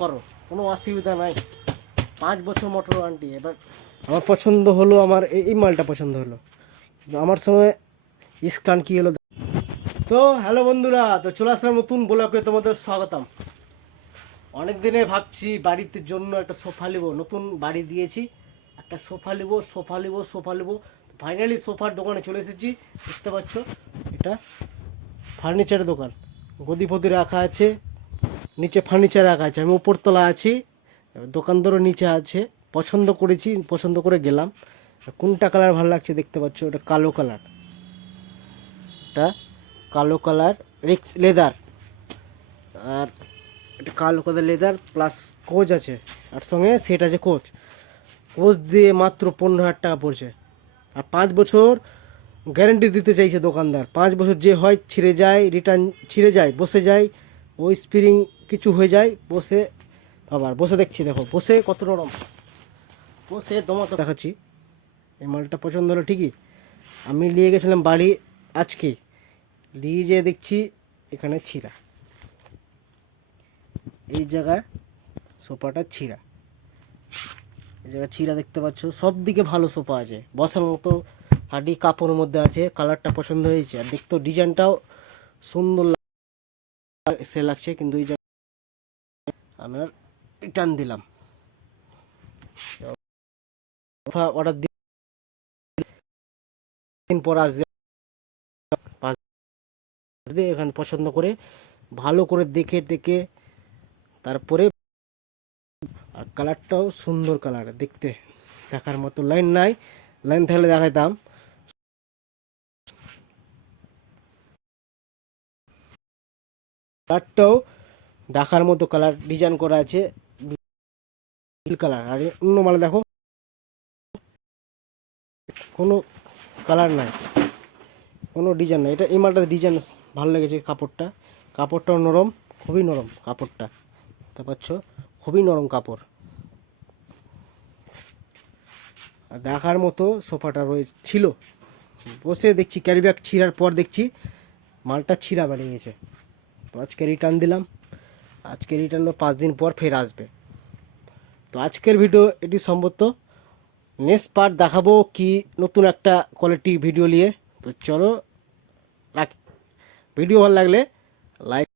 করো, কোনো অসুবিধা নাই। 5 বছর মোটর ওয়ারেন্টি। এবার আমার পছন্দ হলো, আমার এই মালটা পছন্দ হলো। আমার সঙ্গে ইস্কান কি হলো। তো হ্যালো বন্ধুরা, তো চলে আসলাম নতুন ব্লগে, তোমাদের স্বাগতম। অনেক দিনে ভাবছি বাড়িতে জন্য একটা সোফা নিব, নতুন বাড়ি দিয়েছি, একটা সোফা নিব। ফাইনালি সোফার দোকানে চলে এসেছি। দেখতে পাচ্ছ, এটা ফার্নিচারের দোকান। গদি ফদি রাখা আছে, নিচে ফার্নিচার রাখা আছে। আমি উপরতলা আছি, দোকানদারও নিচে আছে। পছন্দ করে গেলাম। কোনটা কালার ভালো লাগছে দেখতে পাচ্ছ, এটা কালো কালার। এটা কালো কালার রিক্স লেদার, আর এটা কালো কালার লেদার প্লাস কোচ আছে, আর সঙ্গে সেট আছে কোচ দিয়ে মাত্র 15,000 টাকা পড়ছে। আর 5 বছর গ্যারেন্টি দিতে চাইছে দোকানদার। 5 বছর যে হয় ছিঁড়ে যায়, রিটার্ন ছিঁড়ে যায়, বসে যায়, ওই স্প্রিং কিছু হয়ে যায়, বসে দেখছি, দেখো বসে কত নরম, বসে তোমাকে দেখাচ্ছি। এই মালটা পছন্দ হলো ঠিকই। আমি নিয়ে গেছিলাম বাড়ি আজকে, নিয়ে যেয়ে দেখছি এখানে ছিঁড়া, এই জায়গায় সোফাটা ছিঁড়া, এই জায়গায় ছিঁড়া দেখতে পাচ্ছ। সব দিকে ভালো সোফা আছে, বসার মতো হাডি কাপড়ের মধ্যে আছে। কালারটা পছন্দ হয়েছে, আর দেখতেও ডিজাইনটাও সুন্দর সে লাগছে। কিন্তু এই জায়গায় আমি আর রিটার্ন দিলাম। সোফা অর্ডার দিন পর আসবে এখানে, পছন্দ করে ভালো করে দেখে টেকে তারপরে। আর কালারটাও সুন্দর কালার, দেখতে দেখার মতো। লাইন নাই, লাইন থাকলে দেখাইতাম। কালারটাও দেখার মতো কালার, ডিজাইন করা আছে কালার। আর অন্য মালে দেখো কোনো কালার নাই, কোনো ডিজাইন নাই। এটা এই মালটার ডিজাইন ভালো লেগেছে। কাপড়টাও নরম, খুবই নরম কাপড়টা, বুঝতে পারছো, খুবই নরম কাপড়। আর দেখার মতো সোফাটা ছিল। বসে দেখছি ক্যারি ব্যাগ ছিঁড়ার পর দেখছি মালটা ছিঁড়া বেরিয়ে গেছে। তো আজকে রিটার্ন দিলাম। আজকে রিটার্ন 5 দিন পর ফের আসবে। তো আজকের ভিডিও এটি সম্ভবত। নেক্সট পার্ট দেখাবো কি নতুন একটা কোয়ালিটি ভিডিও নিয়ে। তো চলো রাখি। ভিডিও ভালো লাগলে লাইক